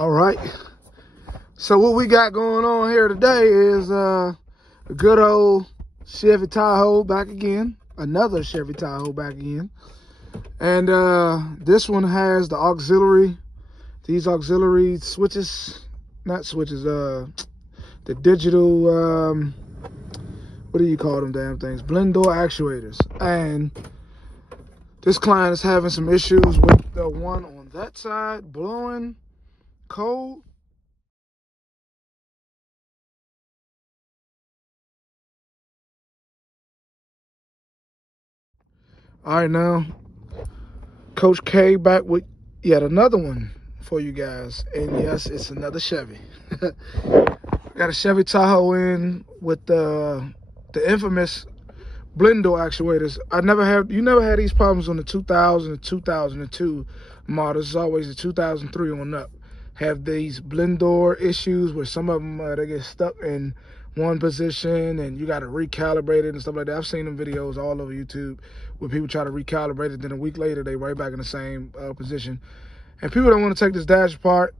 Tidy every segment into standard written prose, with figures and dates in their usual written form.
All right. So what we got going on here today is a good old Chevy Tahoe back again. Another Chevy Tahoe back again. And this one has these auxiliary switches, not switches, the digital, what do you call them damn things? Blend door actuators. And this client is having some issues with the one on that side blowing cold. All right, now Coach K back with yet another one for you guys. And yes, it's another Chevy. Got a Chevy Tahoe in with the infamous blend door actuators. You never had these problems on the 2000 and 2002 models. It's always the 2003 on up. Have these blend door issues where some of them they get stuck in one position and you got to recalibrate it and stuff like that. I've seen them videos all over YouTube where people try to recalibrate it, then a week later they right back in the same position. And people don't want to take this dash apart.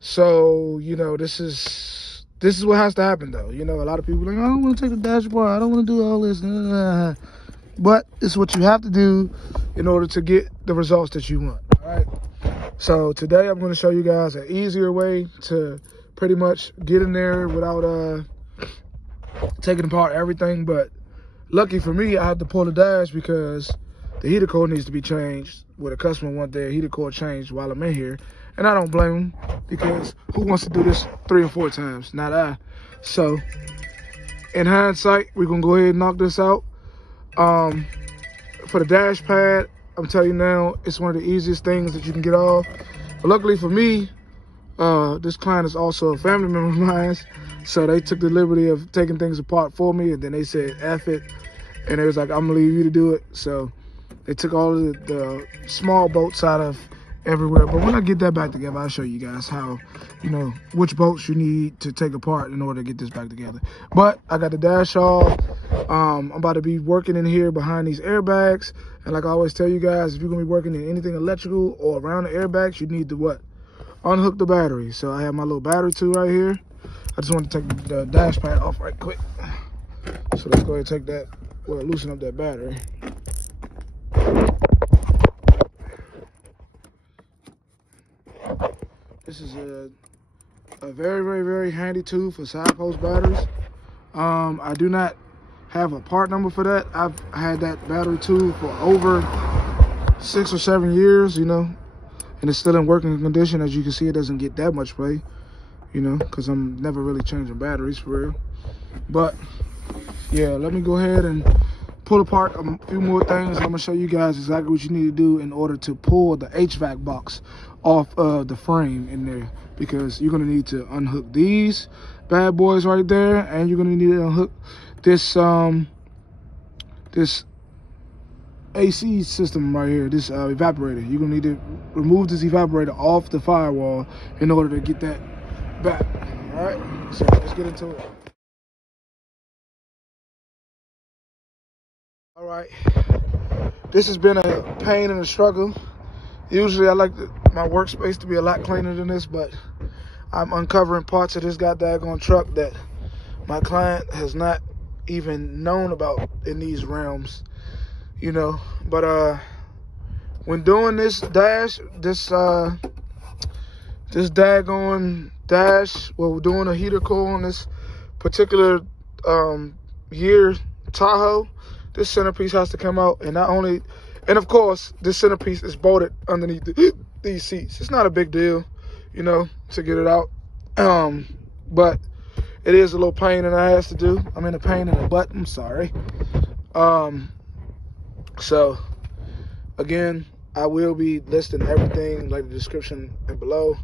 So, you know, this is what has to happen though. You know, a lot of people are like, I don't want to take the dash apart. I don't want to do all this. But it's what you have to do in order to get the results that you want. All right. So today I'm going to show you guys an easier way to pretty much get in there without taking apart everything. But lucky for me, I had to pull the dash because the heater core needs to be changed. Where the customer want their heater core changed while I'm in here. And I don't blame them because who wants to do this 3 or 4 times? Not I. So in hindsight, we're going to go ahead and knock this out. For the dash pad, I'm telling you now, it's one of the easiest things that you can get off. But luckily for me, this client is also a family member of mine. So they took the liberty of taking things apart for me. And then they said, F it. And they was like, I'm going to leave you to do it. So they took all of the small bolts out of everywhere. But when I get that back together, I'll show you guys how, you know, which bolts you need to take apart in order to get this back together. But I got the dash off. I'm about to be working in here behind these airbags. And like I always tell you guys, if you're going to be working in anything electrical or around the airbags, you need to what? Unhook the battery. So I have my little battery tool right here. I just want to take the dash pad off right quick. So let's go ahead and take that, well, loosen up that battery. This is a very, very, very handy tool for side post batteries. I do not have a part number for that. I've had that battery tool for over 6 or 7 years, you know, and it's still in working condition. As you can see, it doesn't get that much play, you know, because I'm never really changing batteries for real. But yeah, let me go ahead and pull apart a few more things. I'm gonna show you guys exactly what you need to do in order to pull the HVAC box off of the frame in there, because you're gonna need to unhook these bad boys right there, and you're gonna need to unhook this this AC system right here, this evaporator. You're gonna need to remove this evaporator off the firewall in order to get that back. All right, so let's get into it. All right, this has been a pain and a struggle. Usually I like my workspace to be a lot cleaner than this, but I'm uncovering parts of this goddamn truck that my client has not even known about in these realms, you know. But when doing this dash, this daggone dash, well, we're doing a heater core on this particular year Tahoe, this centerpiece has to come out. And not only, and of course, this centerpiece is bolted underneath these seats. It's not a big deal, you know, to get it out. But it is a little pain in the ass to do. I mean, a pain in the butt, I'm sorry. So, again, I will be listing everything, like the description and below,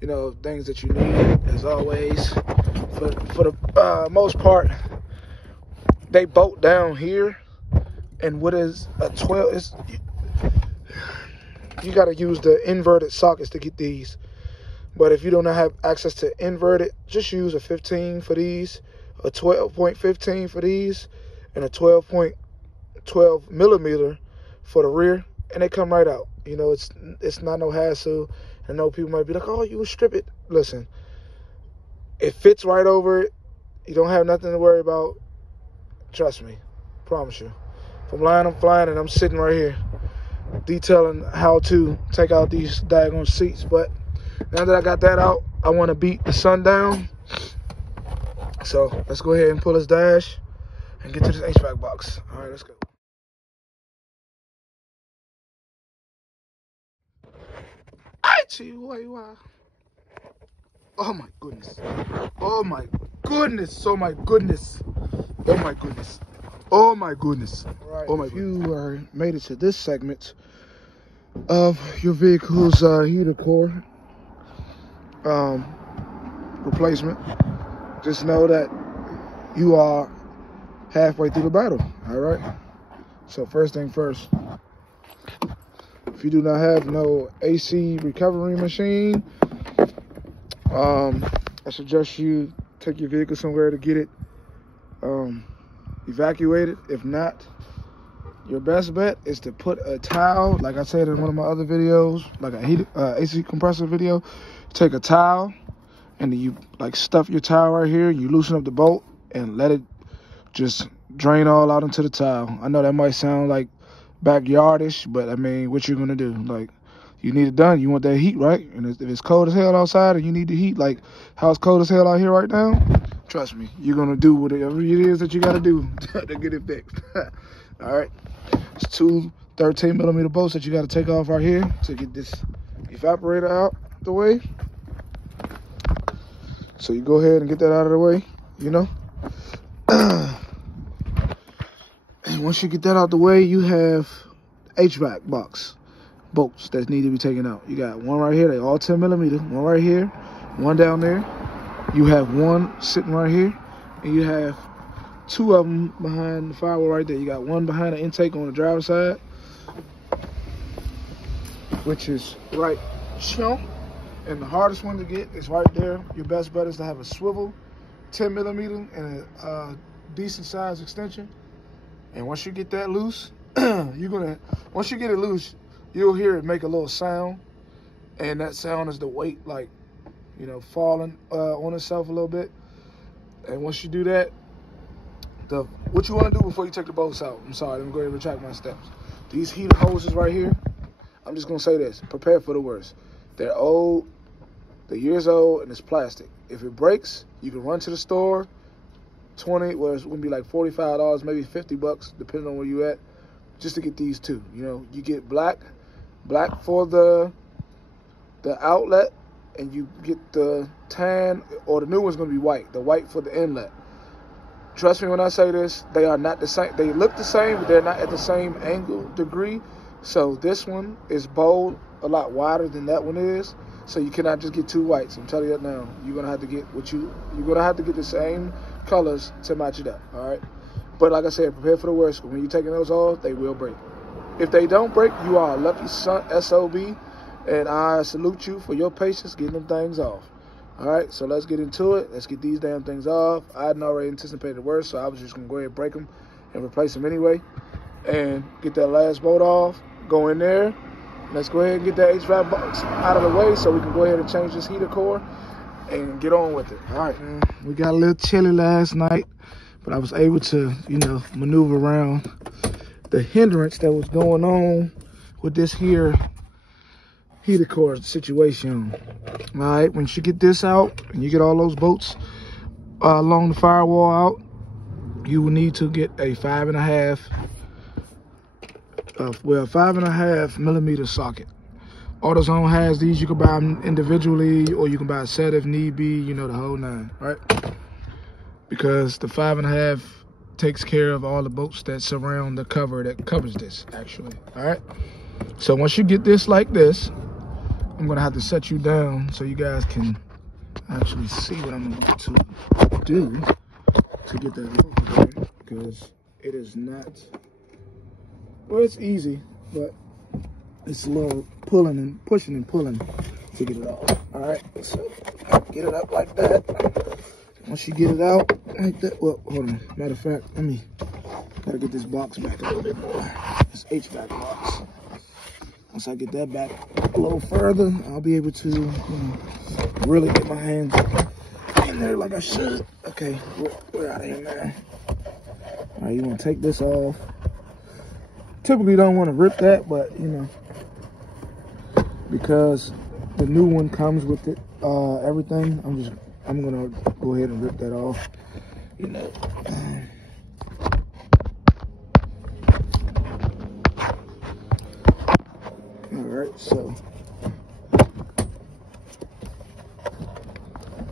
you know, things that you need, as always. For the most part, they bolt down here. And what is a 12 is, you got to use the inverted sockets to get these. But if you don't have access to inverted, just use a 15 for these, a 12.15 for these, and a 12.12 millimeter for the rear, and they come right out. You know, it's not no hassle. I know people might be like, oh, you would strip it. Listen, it fits right over it. You don't have nothing to worry about. Trust me. Promise you. If I'm lying, I'm flying, and I'm sitting right here detailing how to take out these daggone seats. But now that I got that out, I want to beat the sun down. So let's go ahead and pull this dash and get to this HVAC box. All right, let's go. I tell you what. Oh my goodness. Oh my goodness. Oh my goodness. Oh my goodness. Oh my goodness. Right, oh my if goodness. You are made it to this segment of your vehicle's heater core replacement, just know that you are halfway through the battle. All right. So first thing first, if you do not have no AC recovery machine, I suggest you take your vehicle somewhere to get it evacuated. If not, your best bet is to put a towel, like I said in one of my other videos, like a AC compressor video. Take a towel and then you like stuff your towel right here. You loosen up the bolt and let it just drain all out into the towel. I know that might sound like backyardish, but I mean, what you're gonna do? Like, you need it done. You want that heat, right? And if it's cold as hell outside and you need the heat, like how it's cold as hell out here right now, trust me, you're gonna do whatever it is that you gotta do to get it fixed. All right, it's 2 13mm bolts that you gotta take off right here to get this evaporator out the way. So you go ahead and get that out of the way, you know. And once you get that out the way, you have Hvac box bolts that need to be taken out. You got one right here, they all 10mm, one right here, one down there. You have one sitting right here, and you have 2 of them behind the firewall right there. You got one behind the intake on the driver's side, which is right here. And the hardest one to get is right there. Your best bet is to have a swivel 10mm and a decent size extension. And once you get that loose, once you get it loose, you'll hear it make a little sound. And that sound is the weight, like, you know, falling on itself a little bit. And once you do that, what you want to do before you take the bolts out, I'm sorry, let me go ahead and retract my steps. These heater hoses right here, I'm just going to say this, prepare for the worst. They're old, they're years old, and it's plastic. If it breaks, you can run to the store, 20, well, it's going to be like $45, maybe $50, depending on where you at, just to get these 2. You know, you get black for the outlet, and you get the tan, or the new one's going to be white, the white for the inlet. Trust me when I say this, they are not the same. They look the same, but they're not at the same angle degree. So this one is bold, a lot wider than that one is. So you cannot just get 2 whites. I'm telling you that now. You're gonna have to get you're gonna have to get the same colors to match it up. All right. But like I said, prepare for the worst. When you're taking those off, they will break. If they don't break, you are a lucky SOB, and I salute you for your patience getting them things off. All right, so let's get into it. Let's get these damn things off. I hadn't already anticipated the worst, so I was just going to go ahead and break them and replace them anyway. And get that last bolt off, go in there. Let's go ahead and get that HVAC box out of the way so we can go ahead and change this heater core and get on with it. All right, man. We got a little chilly last night, but I was able to, you know, maneuver around the hindrance that was going on with this here heater core situation. All right, once you get this out and you get all those bolts along the firewall out, you will need to get a 5.5mm socket. AutoZone has these. You can buy them individually, or you can buy a set if need be, you know, the whole 9, right? Because the 5.5 takes care of all the bolts that surround the cover that covers this, actually. All right, so once you get this like this, I'm gonna have to set you down so you guys can actually see what I'm going to do to get that off, because it is not, well, it's easy, but it's a little pulling and pushing and pulling to get it off. All right, so get it up like that. Once you get it out like that, well, hold on, matter of fact, gotta get this box back a little bit more, this HVAC box. Once I get that back a little further, I'll be able to, you know, really get my hands in there like I should. Okay, we're out of here now. All right, you want to take this off. Typically don't want to rip that, but you know, because the new one comes with it, everything. I'm gonna go ahead and rip that off. You know. All right, so.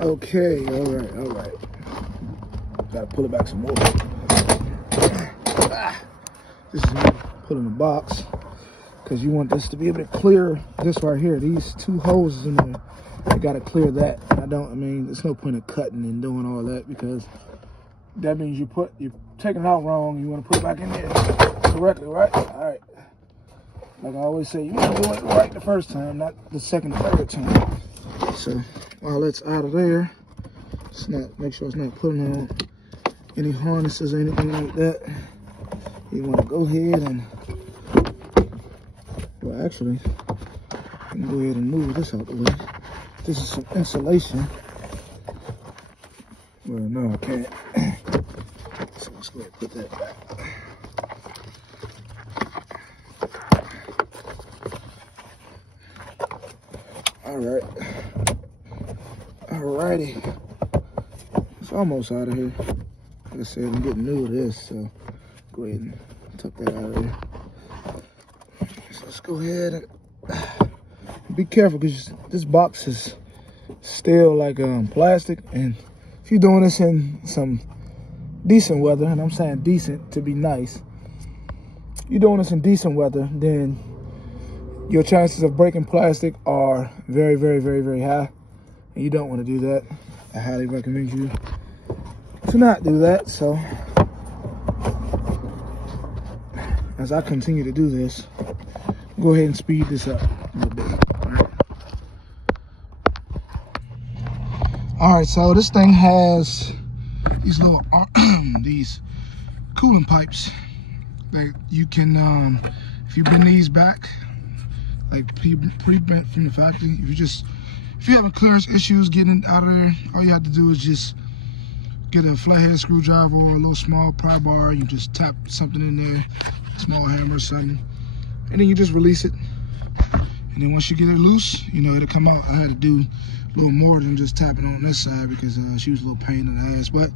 Okay, all right. Gotta pull it back some more. This is me pulling the box because you want this to be able to clear this right here. These two hoses in there, you gotta clear that. I mean, there's no point of cutting and doing all that because that means you're taking it out wrong. You want to put it back in there correctly, right? All right. Like I always say, you want to do it right the first time, not the second or third time. So while that's out of there, make sure it's not putting on any harnesses or anything like that. You want to go ahead and, well, actually, I can go ahead and move this out the way. This is some insulation. Well, no, I can't. So let's go ahead and put that back. All right. Alrighty. It's almost out of here. Like I said, I'm getting new to this, so go ahead and tuck that out of there. So let's go ahead and be careful because this box is still like plastic, and if you're doing this in some decent weather, and I'm saying decent to be nice, you're doing this in decent weather, then your chances of breaking plastic are very, very, very, very high, and you don't want to do that. I highly recommend you to not do that. So as I continue to do this, go ahead and speed this up a little bit. All right, so this thing has these little these coolant pipes that you can, if you bend these back, like pre-bent from the factory, if you're having clearance issues getting it out of there, all you have to do is just get a flathead screwdriver or a little small pry bar. You just tap something in there, small hammer or something, and then you just release it. And then once you get it loose, you know, it'll come out. I had to do a little more than just tapping on this side because she was a little pain in the ass, but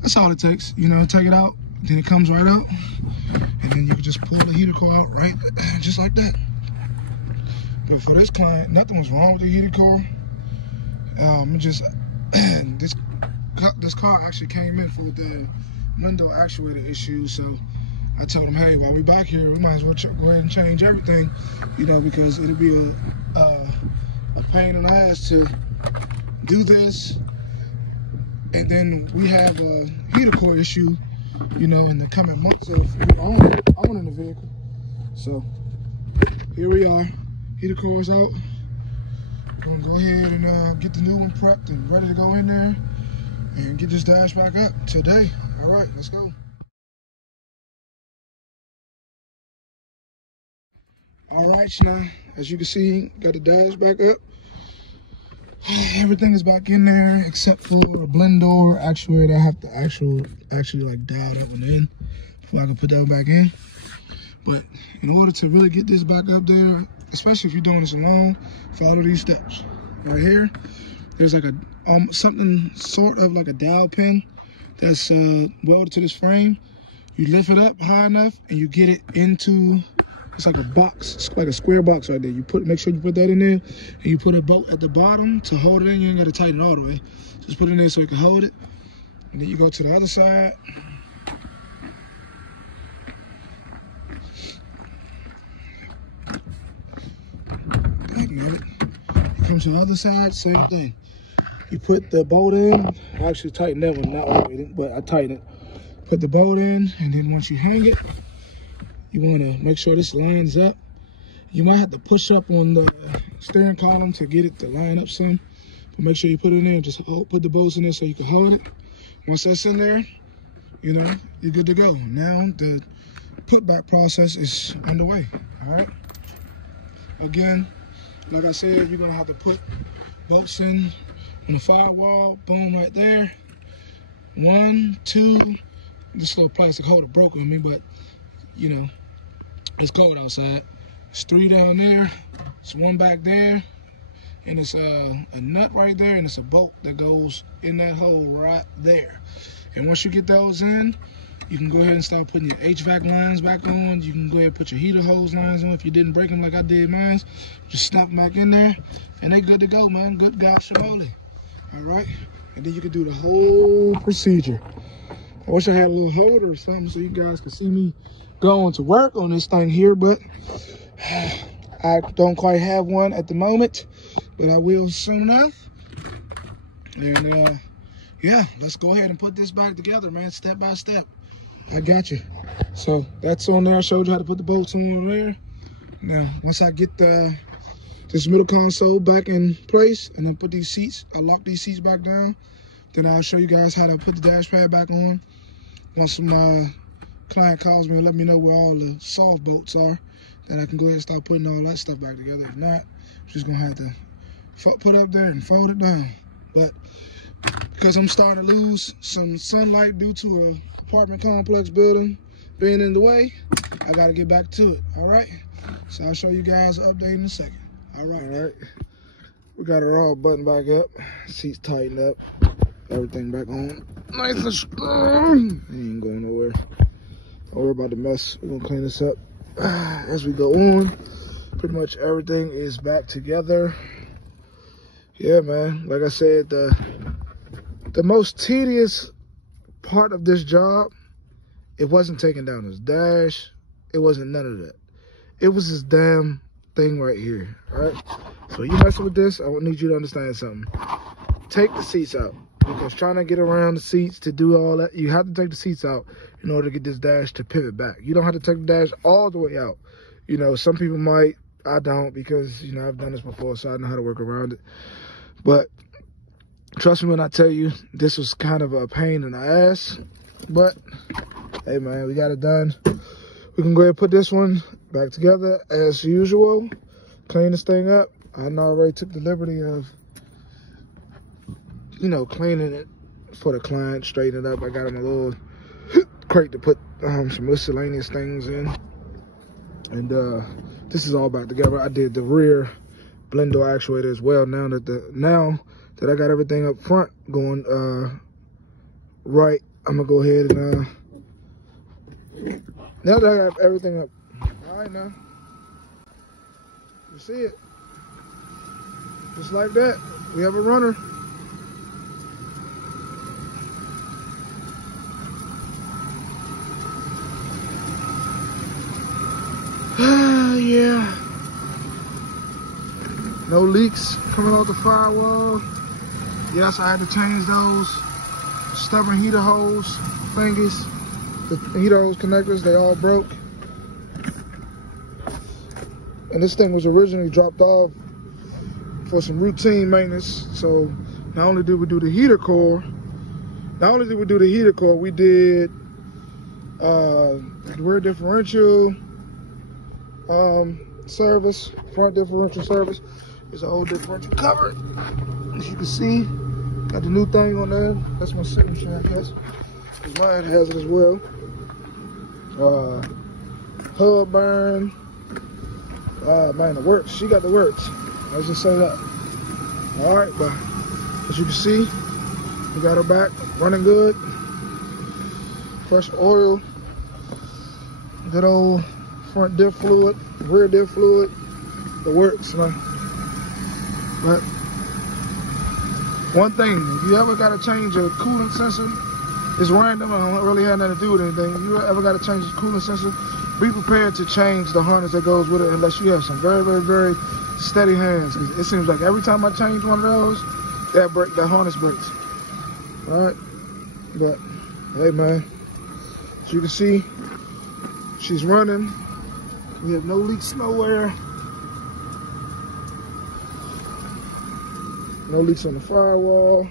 that's all it takes. You know, take it out, then it comes right out, and then you can just pull the heater core out right just like that. But for this client, nothing was wrong with the heater core. This car actually came in for the window actuator issue, so I told him, hey, while we're back here, we might as well go ahead and change everything, you know, because it'll be a pain in the ass to do this, and then we have a heater core issue, you know, in the coming months of owning the vehicle. So here we are. Heater core's out. We're gonna go ahead and get the new one prepped and ready to go in there and get this dash back up today. All right, let's go. All right, now, as you can see, got the dash back up. Everything is back in there except for a blend door actuator. I have to actually like dial that one in before I can put that one back in. But in order to really get this back up there, especially if you're doing this alone, follow these steps. Right here, there's like a something sort of like a dowel pin that's welded to this frame. You lift it up high enough and you get it into, it's like a box, it's like a square box right there. Make sure you put that in there, and you put a bolt at the bottom to hold it in. You ain't gotta tighten it all the way. Just put it in there so it can hold it. And then you go to the other side. You got it. You come to the other side, same thing. You put the bolt in. I actually tightened that one, not all the way in, but I tightened it. Put the bolt in, and then once you hang it, you want to make sure this lines up. You might have to push up on the steering column to get it to line up some, but make sure you put it in there and just put the bolts in there so you can hold it. Once that's in there, you know, you're good to go. Now the put back process is underway. All right. Again, like I said, you're gonna have to put bolts in on the firewall. Boom, right there. 1, 2. This little plastic holder broke on me, but you know, it's cold outside. It's 3 down there. It's 1 back there. And it's a nut right there, and it's a bolt that goes in that hole right there. And once you get those in, you can go ahead and start putting your HVAC lines back on. You can go ahead and put your heater hose lines on if you didn't break them like I did mine. Just snap them back in there, and they good to go, man. Good gosh, Shamoli. All right, and then you can do the whole procedure. I wish I had a little holder or something so you guys could see me going to work on this thing here, but I don't quite have one at the moment, but I will soon enough. And yeah, let's go ahead and put this back together, man, step by step. I got you. So that's on there. I showed you how to put the bolts on there. Now, once I get this middle console back in place and then put these seats, I lock these seats back down, then I'll show you guys how to put the dash pad back on. Once my client calls me and let me know where all the soft bolts are, then I can go ahead and start putting all that stuff back together. If not, I'm just gonna have to put up there and fold it down. But because I'm starting to lose some sunlight due to an apartment complex building being in the way, I gotta get back to it, all right? So I'll show you guys an update in a second. All right. We got her all buttoned back up, seats tightened up, everything back on. Nice and strong. Ain't going nowhere. Don't worry about the mess. We're gonna clean this up as we go on. Pretty much everything is back together. Yeah, man, like I said, the most tedious part of this job, it wasn't taking down this dash. It wasn't none of that. It was this damn thing right here, right? So you messing with this, I need you to understand something. Take the seats out, because trying to get around the seats to do all that, you have to take the seats out in order to get this dash to pivot back. You don't have to take the dash all the way out. You know, some people might, I don't, because, you know, I've done this before, so I know how to work around it. But trust me when I tell you, this was kind of a pain in the ass. But, hey, man, we got it done. We can go ahead and put this one back together as usual. Clean this thing up. I already took the liberty of, you know, cleaning it for the client, straighten it up. I got him a little crate to put some miscellaneous things in. And this is all back together. I did the rear blend door actuator as well. Now that I got everything up front going right, I'm gonna go ahead and now that I got everything up, all right, now you see it, just like that, we have a runner. Yeah, no leaks coming off the firewall. Yes, I had to change those stubborn heater hose thingies. The heater hose connectors, they all broke. And this thing was originally dropped off for some routine maintenance. So not only did we do the heater core, we did rear differential service, front differential service. There's an old differential cover. As you can see, got the new thing on there. That's my signature, I guess. Mine has it as well. Hub burn. Man, the works. She got the works. Let's just say that. All right, but as you can see, we got her back running good. Fresh oil. Good old front diff fluid, rear diff fluid. The works, man. But one thing, if you ever got to change a coolant sensor, it's random, and don't really have nothing to do with anything. If you ever got to change the coolant sensor, be prepared to change the harness that goes with it unless you have some very, very, very steady hands. It seems like every time I change one of those, that harness breaks. All right? But, hey, man, as you can see, she's running. We have no leaks nowhere. No leaks on the firewall.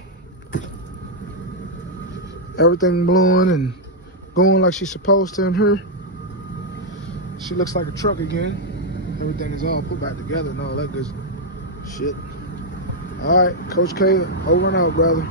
Everything blowing and going like she's supposed to in her. She looks like a truck again. everything is all put back together and all that good shit. All right, Coach K, over and out, brother.